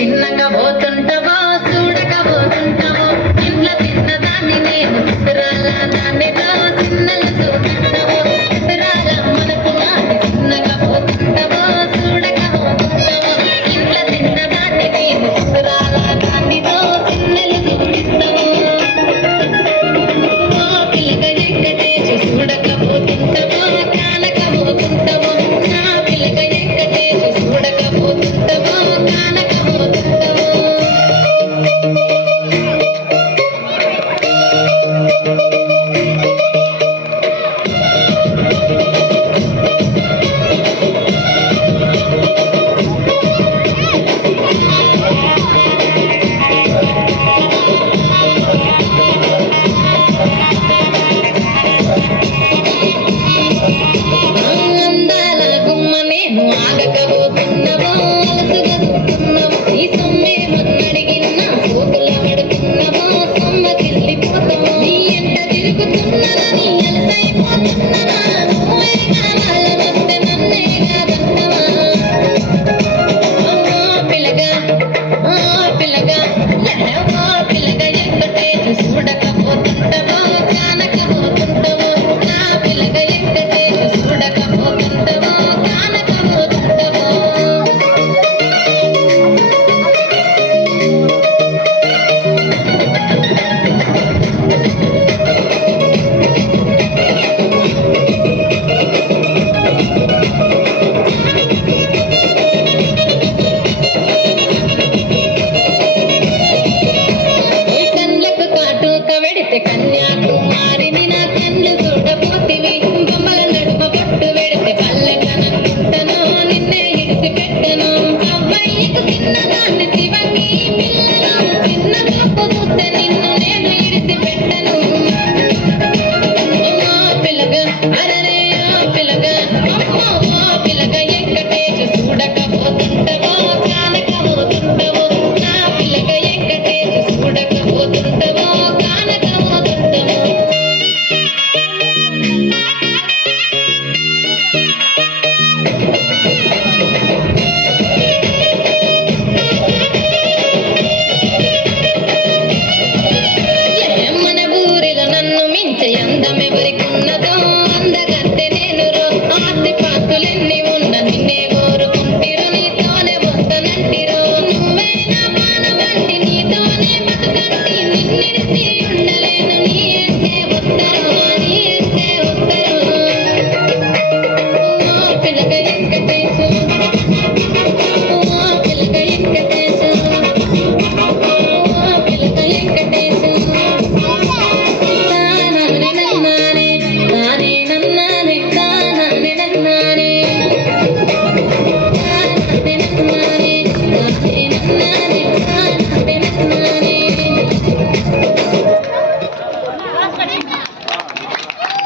తిన్నకపోతుంటావో చూడకపోతుంటావో ఇంట్లో తిన్నదాన్ని నేను దాన్నితో చిన్నలు చూస్తుంటావో రాగా మనకు నాటి తిన్నకపోతుంటావో చూడకపోతుంటావో ఇంట్లో తిన్నదాన్ని నేను దాన్నితో చిన్నలు చూపిస్తావో పిల్లగా ఎక్కటేసి చూడకపోతుంటావో కానకపోతుంటావో నా పిల్లగా ఎక్కటేసి చూడకపోతుంటావో కానకపోతుంటావో అందాల గుమ్మ నేను ఆగకపోతున్నావో అలసుగదుతున్నావో ఈ సొమ్మే మొన్నడిగిన సోకుల పడుతున్నావో సొమ్మకెళ్ళిపోతావో నీ ఎంట తిరుగుతున్నదని అలసైపోతున్నవా నువ్వే కావాలనొస్తే నన్నే కాదన్నవా పిల్లగా పిల్లగా పిల్లగా ఎక్కటేసి చూడకపోతుంటావో కానకపోతుంటావో నా పిల్లగా ఎక్కటేసి చూడకపోతుంటావో కానకపోతుంటావో ఈ కళ్ళకు కాటుక వెడితే కన్యాకుమారిని నా కళ్ళు చూడపోతివి బొమ్మల నడుమ పట్టు వెడితే పల్లెకనుకుంటను నిన్నే ఇడిసి పెట్టను అబ్బాయికు చిన్నదాన్ని